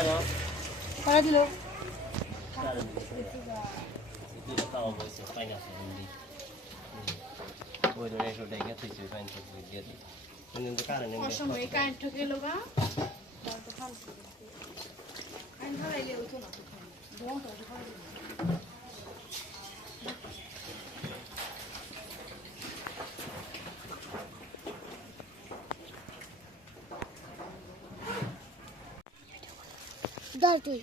ini. অসময়ে current ঠকে লোগা তারপর ফালতু কারেন্ট ধরাইলে হতো না তো বন্ধ তো করে দিল ধর তুই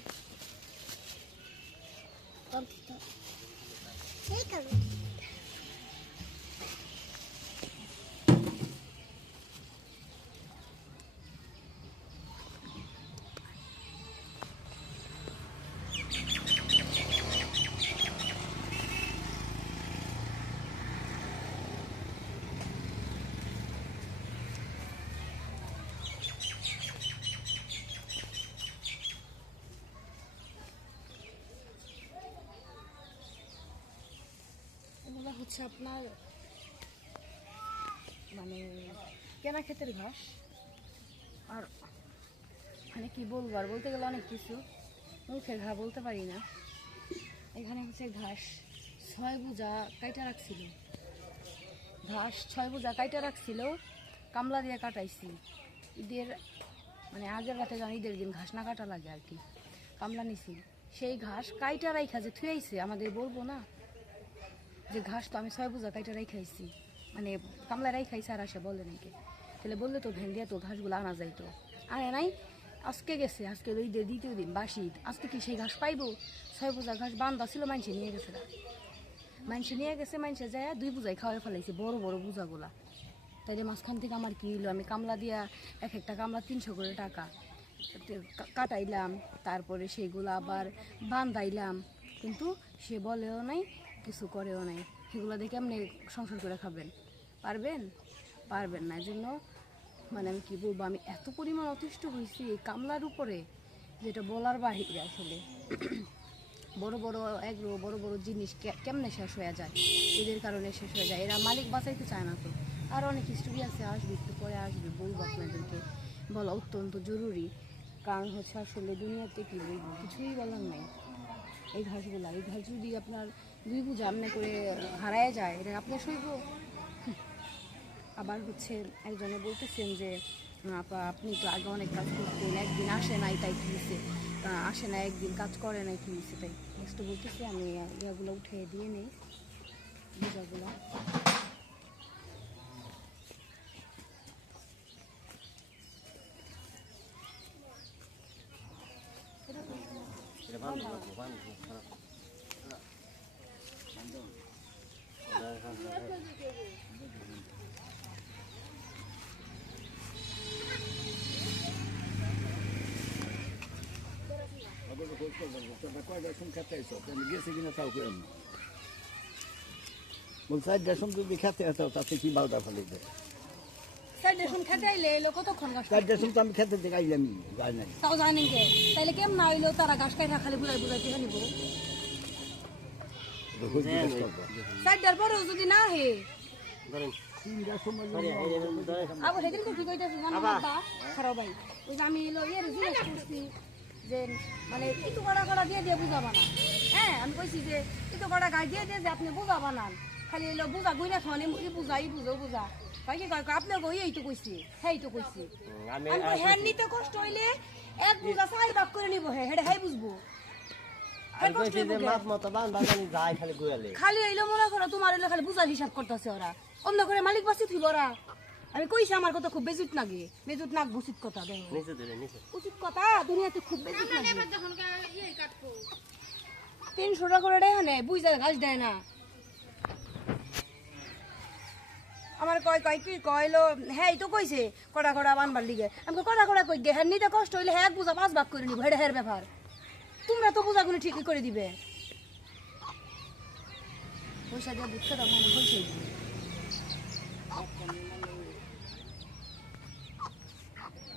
হচ্ছে আপনার মানে কেনা ক্ষেতের ঘাস। আর মানে কি বলব, আর বলতে গেলে অনেক কিছু। মুখের ঘা বলতে পারি না। এখানে হচ্ছে ঘাস। ছয় বোঝা কাইটা রাখছিল। ঘাস ছয় বোঝা কাইটা রাখছিল, কামলা দিয়ে কাটাইছি। ঈদের মানে আগের রাতে যখন ঈদের দিন ঘাস না কাটা লাগে আর কি, কামলা নিছি। সেই ঘাস কাইটা রাইখা যে থুয়াইছে আমাদের বলব না। যে ঘাস তো আমি ছয় বোঝা কাইটা রাই খাইছি মানে কামলা রাই খাইছে আর আসে বলে নাকি। তাহলে বললে তো ভেঙে তো ঘাসগুলো আনা যাইতো। আনে নাই, আজকে গেছে, আজকে ওই দ্বিতীয় দিন, বাসি। আজকে কি সেই ঘাস পাইবো? ছয় বোঝা ঘাস বান্ধা ছিল মানুষে নিয়ে গেছে না মানুষে নিয়ে গেছে মানুষে যায় দুই বোঝাই খাওয়াই ফেলাইছে, বড় বড় বোঝাগুলা তাইলে মাঝখান থেকে আমার কি হলো আমি কামলা দিয়া এক একটা কামলা তিনশো করে টাকা। কাটাইলাম, তারপরে সেগুলো আবার বান্ধাইলাম। কিন্তু সে বলেও নাই কিছু করেও নাই। সেগুলো দেখে আপনি সংসার করে খাবেন। পারবেন? পারবেন না। জন্য মানে আমি কি বলব, আমি এত পরিমাণ অতিষ্ঠ হয়েছি এই কামলার উপরে, যেটা বলার বাহিরে আসলে। বড় বড় এগুলো বড় বড় জিনিস কেমনে শেষ হয়ে যায়? এদের কারণে শেষ হয়ে যায়। এরা মালিক বাঁচাইতে চায় না তো। আর অনেক হিস্ট্রি আছে, আসবে, একটু পরে আসবে, বলব আপনাদেরকে। বলা অত্যন্ত জরুরি। কারণ হচ্ছে আসলে দুনিয়াতে কি বলব, কিছুই বলার নাই। এই ঘাসগুলা, এই ঘাস যদি আপনার দুই বুঝা আমনে করে হারায় যায় এটা আপনি সইব আবার হচ্ছে একজনে বলতেছেন যে আপা আপনি তো আগে অনেক কাজ করতেন একদিন আসে নাই তাই কি হয়েছে আসে না একদিন কাজ করে নাই কি হয়েছে তাই? নেক্সট বলতেছি আমি ইয়াগুলো উঠে দিয়ে নেই বুঝাগুলো bantu, bantu. বলছে দেশম যদি খেতে হতো তাতে কি বালটা ফেলে দেয় আমি খেতে নাই তাও জানেন কে তাইলে কেমন না হইল তারা ঘাস কাইটা খালি বুঝাই বুঝাই সাইডার পরেও যদি না হে ধরেন। তিনটার সময় Sorry, এই যে ধরেন। আবার সেদিন তো ঠিক হইতেছে খারাপ ভাই। ওই যে আমি ইয়ে জিজ্ঞেস করছি যে মানে ইতো কড়া কড়া দিয়ে দিয়ে বুঝা বানান। হ্যাঁ আমি কইছি যে ইতো কড়া গাছ দিয়ে দিয়ে যে আপনি বুঝা বানান। খালি এলো বুঝা গুইনা খাওয়ানি ই বুঝা ই বুঝো বুঝা। ভাই কি কয় আপনার কই এই তো কইছি হ্যাঁ এই তো কইছি। আমি হ্যাঁ নিতে কষ্ট হইলে এক বুঝা চাই ভাগ করে নিব হ্যাঁ হেডে হ্যাঁ বুঝব। খালি গুয়ালে। খালি হইল মনে করো তোমার হইল খালি বুঝার হিসাব করতেছে ওরা। অন্য করে মালিক বাসি থইব ওরা। আমি কইছি আমার কথা খুব বেজুত নাগে। বেজুত নাক উচিত কথা দেখ নিচে ধরে নিচে। উচিত কথা দুনিয়াতে খুব বেজুত নাগে। তিনশো টাকা করে দেয় না বুঝা ঘাস দেয় না। আমার কয় কয় কি কইলো হ্যাঁ এই তো কইছে কড়া কড়া বানবার লিগে। আমি কড়া কড়া কই গে? হ্যাঁ নিতে কষ্ট হইলে হ্যাঁ বুঝা পাঁচ ভাগ করে নিব হেডে হের ব্যাপার। তোমরা তো বুঝাগুলো ঠিকই করে দিবে। পয়সা দিয়ে হয়েছে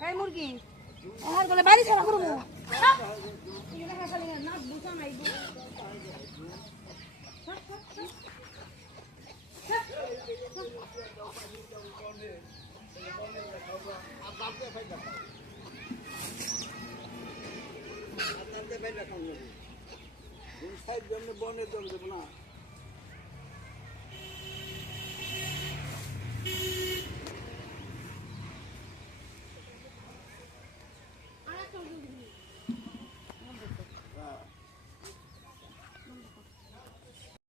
এই মুরগি বাড়ি ছাড়া করব। বুঝা নাই। বনের জন্য দেবো না